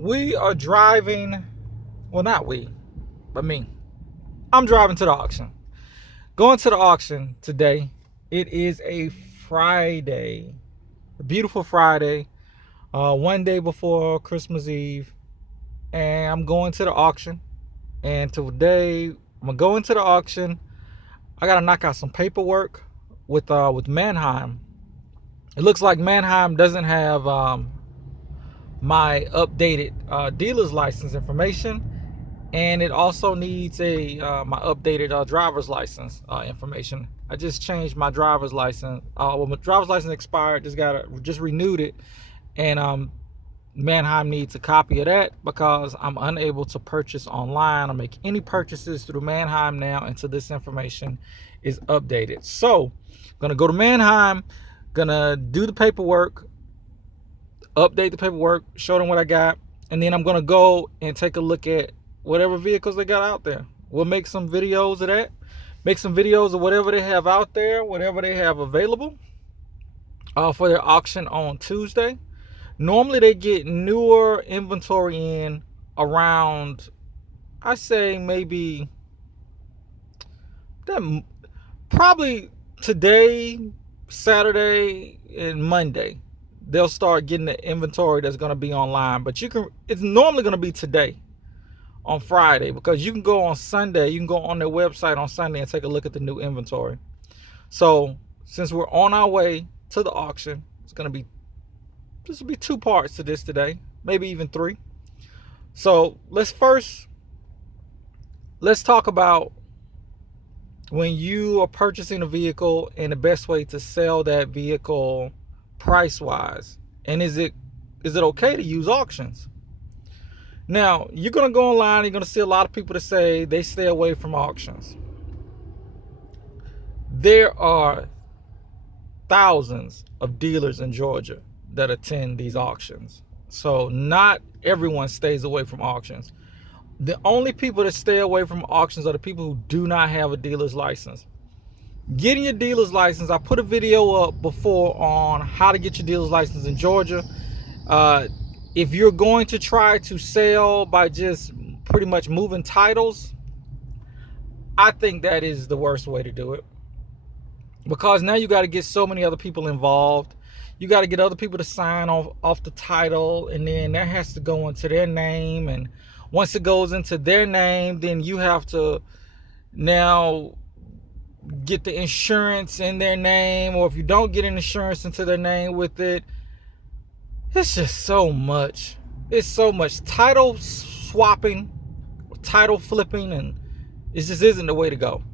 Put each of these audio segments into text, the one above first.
We are driving, well, not we, but me. I'm driving to the auction. Going to the auction today. It is a Friday, a beautiful Friday, one day before Christmas Eve. And I'm going to the auction. And today, I'm going to go into the auction. I got to knock out some paperwork with Manheim. It looks like Manheim doesn't have my updated dealer's license information, and it also needs my updated driver's license information. I just changed my driver's license. Well, my driver's license expired. Just renewed it, and Manheim needs a copy of that because I'm unable to purchase online or make any purchases through Manheim now until this information is updated. So I'm gonna go to Manheim, gonna do the paperwork, update the paperwork, show them what I got, and then I'm gonna go and take a look at whatever vehicles they got out there. We'll make some videos of that, make some videos of whatever they have out there, whatever they have available for their auction on Tuesday. Normally they get newer inventory in around, I say maybe probably today, Saturday, and Monday. They'll start getting the inventory that's going to be online. But it's normally going to be today on Friday, because you can go on Sunday, you can go on their website on Sunday and take a look at the new inventory. So since we're on our way to the auction, this will be 2 parts to this today, maybe even 3. So let's talk about when you are purchasing a vehicle and the best way to sell that vehicle price wise, and is it okay to use auctions? Now, you're going to go online, you're going to see a lot of people that say they stay away from auctions. There are thousands of dealers in Georgia that attend these auctions, so not everyone stays away from auctions. The only people that stay away from auctions are the people who do not have a dealer's license. Getting your dealer's license, I put a video up before on how to get your dealer's license in Georgia. If you're going to try to sell by just pretty much moving titles, I think that is the worst way to do it, because now you got to get so many other people involved. You got to get other people to sign off the title, and then that has to go into their name, and once it goes into their name, then you have to now get the insurance in their name, or if you don't get an insurance into their name with it, it's just so much. It's so much title swapping, title flipping, and it just isn't the way to go.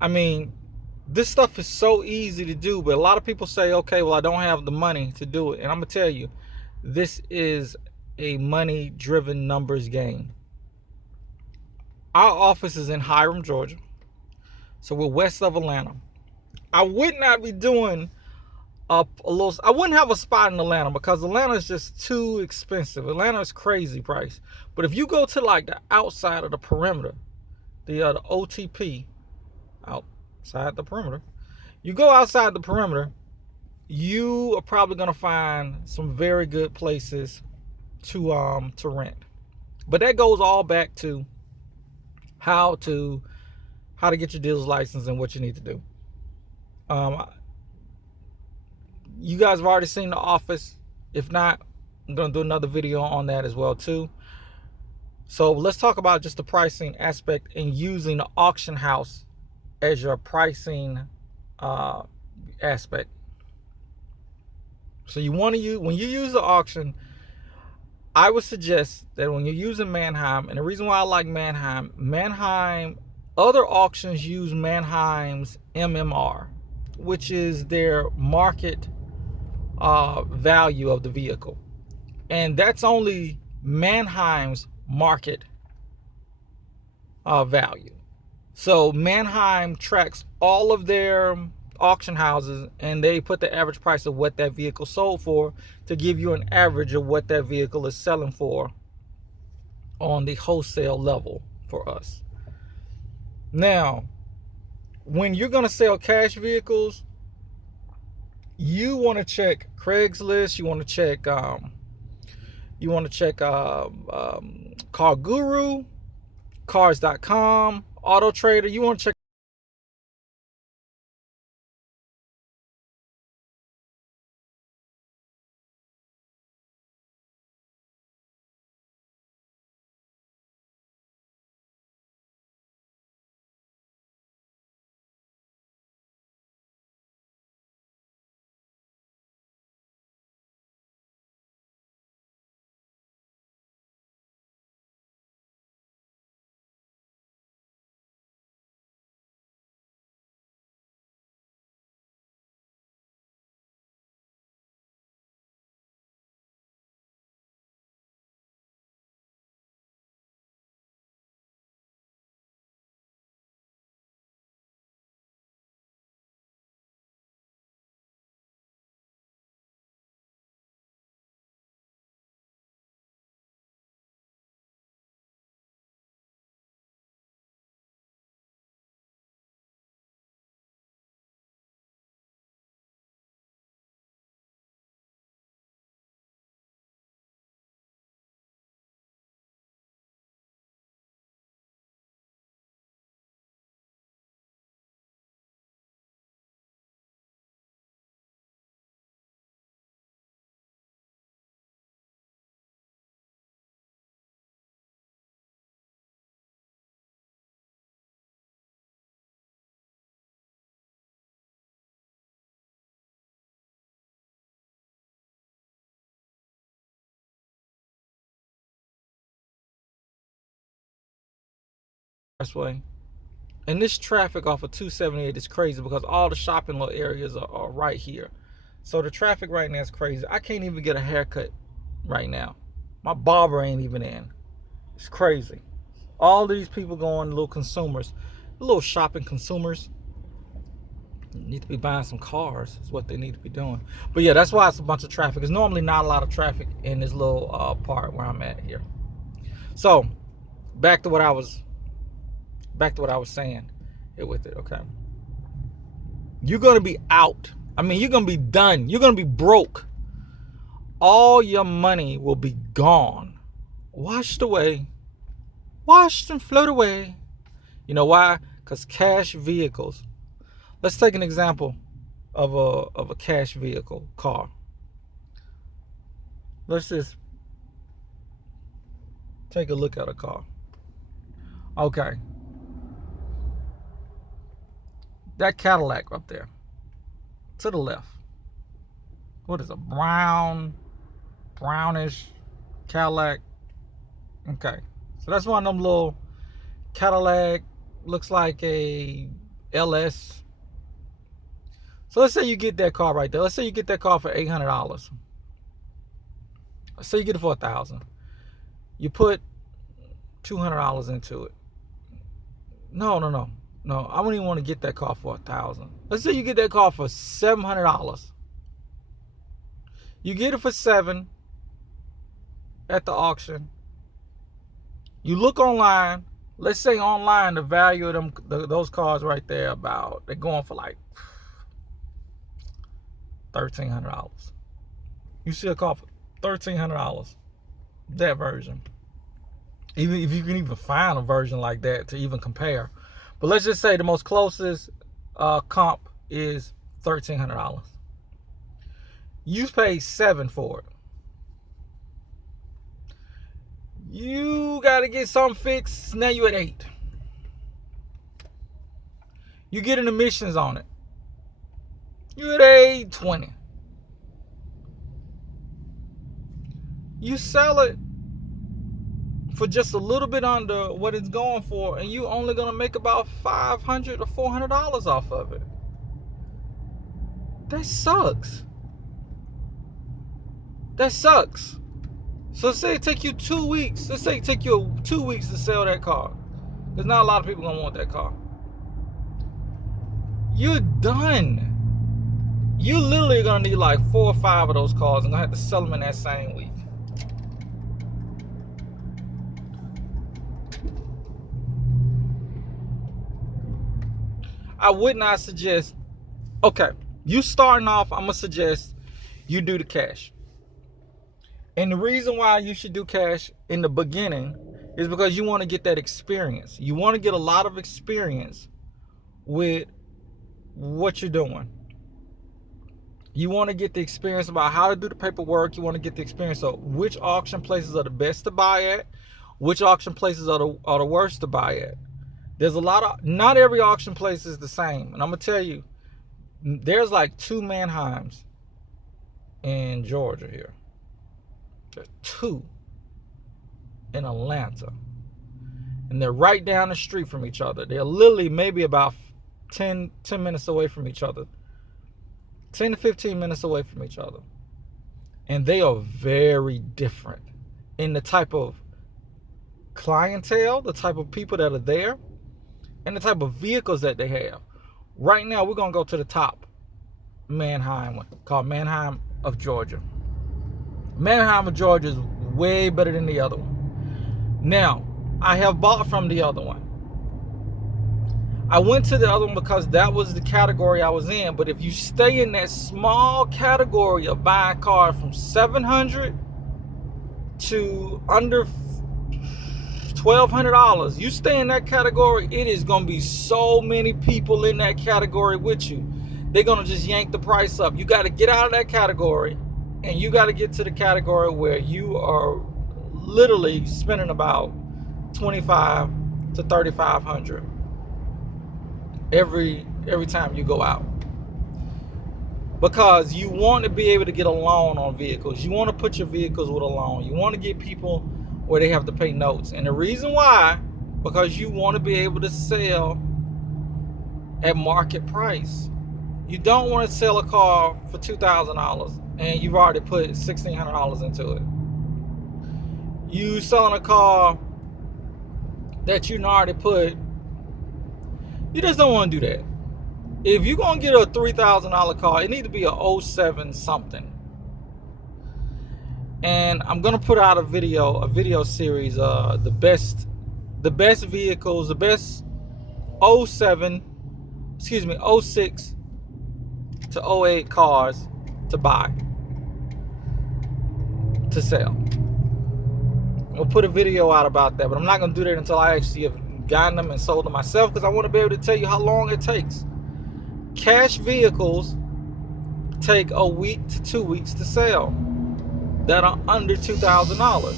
I mean, this stuff is so easy to do, but a lot of people say, okay, well, I don't have the money to do it. And I'm gonna tell you, this is a money-driven numbers game. Our office is in Hiram, Georgia. So we're west of Atlanta. I would not be doing I wouldn't have a spot in Atlanta because Atlanta is just too expensive. Atlanta is crazy price. But if you go to like the outside of the perimeter, the OTP, outside the perimeter, you go outside the perimeter, you are probably gonna find some very good places to rent. But that goes all back to how to get your dealer's license and what you need to do. You guys have already seen The Office. If not, I'm going to do another video on that as well too. So let's talk about just the pricing aspect and using the auction house as your pricing aspect. So when you use the auction, I would suggest that when you're using Manheim, and the reason why I like Manheim, other auctions use Manheim's MMR, which is their market value of the vehicle. And that's only Manheim's market value. So Manheim tracks all of their auction houses, and they put the average price of what that vehicle sold for to give you an average of what that vehicle is selling for on the wholesale level for us. Now, when you're going to sell cash vehicles, you want to check Craigslist, you want to check You want to check Car Guru, Cars.com, Auto Trader. You want to check Expressway. And this traffic off of 278 is crazy because all the shopping little areas are right here. So the traffic right now is crazy. I can't even get a haircut right now. My barber ain't even in. It's crazy. All these people going, little consumers, little shopping consumers, need to be buying some cars is what they need to be doing. But yeah, that's why it's a bunch of traffic. There's normally not a lot of traffic in this little part where I'm at here. So back to what I was saying here with it. Okay, you're gonna be out. I mean, you're gonna be done. You're gonna be broke. All your money will be gone, washed away, washed and float away. You know why? Because cash vehicles. Let's take an example of a cash vehicle car. Let's just take a look at a car. Okay. That Cadillac up there to the left. What is a brownish Cadillac? Okay. So that's one of them little Cadillac, looks like a LS. So let's say you get that car right there. Let's say you get that car for $800. Let's say you get it for $1,000. You put $200 into it. No. I wouldn't even want to get that car for $1,000. Let's say you get that car for $700. You get it for $700 at the auction. You look online. Let's say online the value of those cars right there they're going for like $1,300. You see a car for $1,300. That version. Even if you can even find a version like that to even compare. But let's just say the most closest comp is $1,300. You paid $700 for it. You got to get something fixed. Now you at $800. You get an emissions on it. You at $820. You sell it for just a little bit under what it's going for, and you only gonna make about $500 or $400 off of it. That sucks. So say it take you 2 weeks. Let's say it take you 2 weeks to sell that car. There's not a lot of people gonna want that car. You're done. You literally gonna need like 4 or 5 of those cars and gonna have to sell them in that same week. I would not suggest, okay, you starting off, I'm gonna suggest you do the cash. And the reason why you should do cash in the beginning is because you want to get that experience. You want to get a lot of experience with what you're doing. You want to get the experience about how to do the paperwork. You want to get the experience of which auction places are the best to buy at, which auction places are the worst to buy at. There's a lot of, not every auction place is the same. And I'm going to tell you, there's like 2 Manheims in Georgia here. There's 2 in Atlanta. And they're right down the street from each other. They're literally maybe about 10 minutes away from each other. 10 to 15 minutes away from each other. And they are very different in the type of clientele, the type of people that are there, and the type of vehicles that they have. Right now, we're going to go to the top Manheim one, called Manheim of Georgia. Manheim of Georgia is way better than the other one. Now, I have bought from the other one. I went to the other one because that was the category I was in. But if you stay in that small category of buying cars from $700 to under $1,200, you stay in that category, it is going to be so many people in that category with you. They're going to just yank the price up. You got to get out of that category, and you got to get to the category where you are literally spending about $2,500 to $3,500 every time you go out, because you want to be able to get a loan on vehicles. You want to put your vehicles with a loan. You want to get people where they have to pay notes. And the reason why, because you want to be able to sell at market price. You don't want to sell a car for $2,000 and you've already put $1,600 into it. You selling a car that you already put, you just don't want to do that. If you're going to get a $3,000 car, it needs to be a 07 something. And I'm going to put out a video series, the best vehicles, the best 06 to 08 cars to buy, to sell. I'll put a video out about that, but I'm not going to do that until I actually have gotten them and sold them myself, because I want to be able to tell you how long it takes. Cash vehicles take a week to 2 weeks to sell that are under $2,000.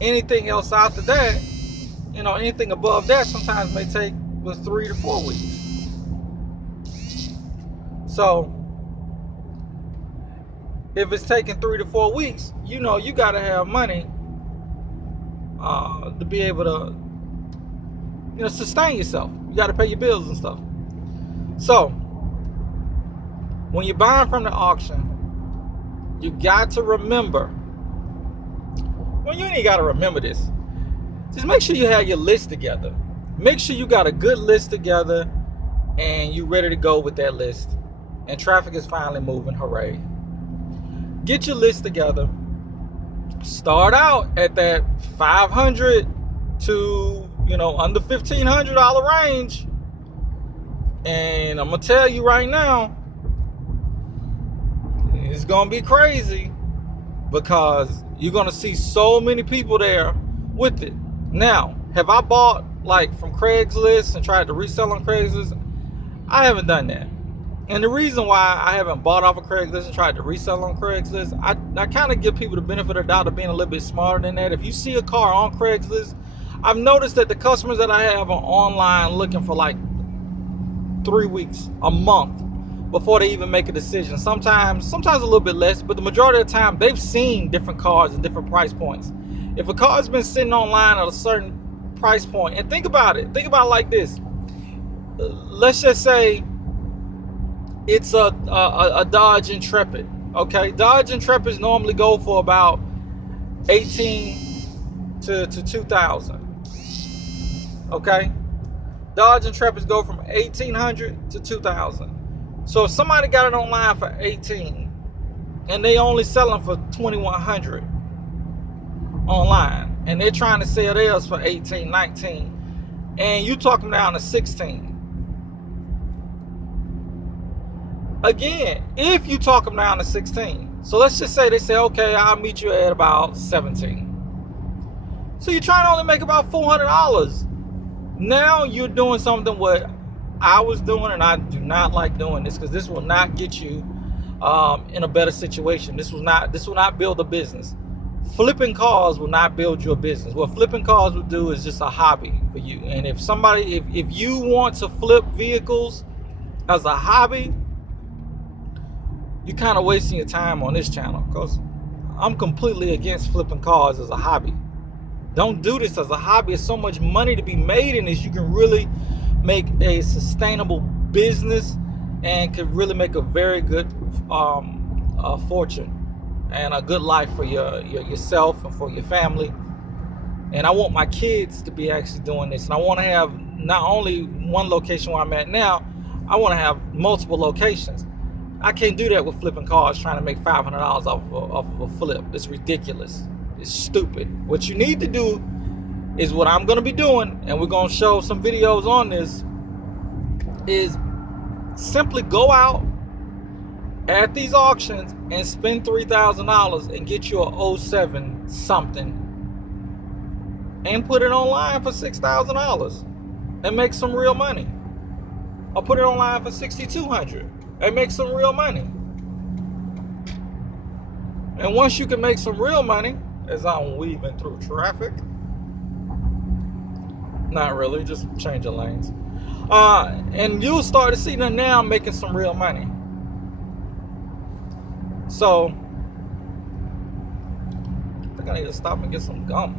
Anything else after that, anything above that sometimes may take 3 to 4 weeks. So if it's taking 3 to 4 weeks, you got to have money to be able to sustain yourself. You got to pay your bills and stuff. So when you're buying from the auction, you got to remember, well, you ain't got to remember this, just make sure you have your list together. Make sure you got a good list together and you ready to go with that list, and traffic is finally moving. Hooray. Get your list together. Start out at that $500 to under $1,500 range, and I'm gonna tell you right now, it's gonna be crazy, because you're gonna see so many people there with it. Now, have I bought from Craigslist and tried to resell on Craigslist? I haven't done that. And the reason why I haven't bought off of Craigslist and tried to resell on Craigslist, I kind of give people the benefit of the doubt of being a little bit smarter than that. If you see a car on Craigslist, I've noticed that the customers that I have are online looking for 3 weeks, a month, before they even make a decision. Sometimes a little bit less, but the majority of the time they've seen different cars and different price points. If a car's been sitting online at a certain price point, and think about it like this. Let's just say it's a Dodge Intrepid. Okay, Dodge Intrepids normally go for about $18,000 to $2,000. Okay, Dodge Intrepids go from $1,800 to $2,000. So if somebody got it online for $18,000 and they only selling for $2,100 online, and they're trying to sell theirs for $18,000, $19,000, and you talk them down to $16,000. Again, if you talk them down to $16,000, So let's just say they say, okay, I'll meet you at about 17. So you're trying to only make about $400. Now you're doing something what I was doing, and I do not like doing this, because this will not get you in a better situation. This will not build a business. Flipping cars will not build you a business. What flipping cars will do is just a hobby for you. And if you want to flip vehicles as a hobby, you're kind of wasting your time on this channel, because I'm completely against flipping cars as a hobby. Don't do this as a hobby. There's so much money to be made in this. You can really make a sustainable business and could really make a very good fortune and a good life for yourself and for your family. And I want my kids to be actually doing this. And I want to have not only one location where I'm at now, I want to have multiple locations. I can't do that with flipping cars, trying to make $500 off of a flip. It's ridiculous. It's stupid. What you need to do is what I'm going to be doing, and we're going to show some videos on this, is simply go out at these auctions and spend $3,000 and get you a 07 something and put it online for $6,000 and make some real money. Or put it online for $6,200 and make some real money. And once you can make some real money, as I'm weaving through traffic, not really, just changing lanes, and you'll start to see them now making some real money. So I think I need to stop and get some gum.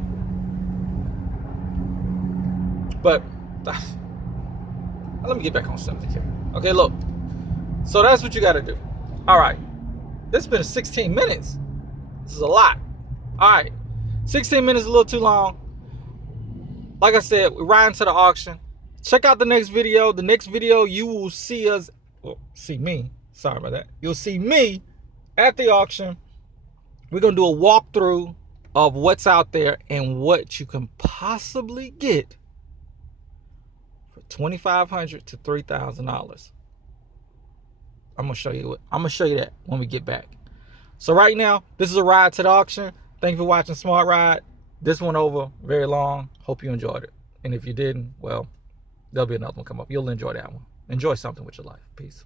But let me get back on subject here. Okay, look. So that's what you got to do. All right. This has been 16 minutes. This is a lot. All right. 16 minutes is a little too long. Like I said, we're riding to the auction. Check out the next video. The next video, you will see us, see me. Sorry about that. You'll see me at the auction. We're going to do a walkthrough of what's out there and what you can possibly get for $2,500 to $3,000. I'm gonna show you that when we get back. So right now, this is a ride to the auction. Thank you for watching Smartriide. This went over very long. Hope you enjoyed it. And if you didn't, well, there'll be another one come up. You'll enjoy that one. Enjoy something with your life. Peace.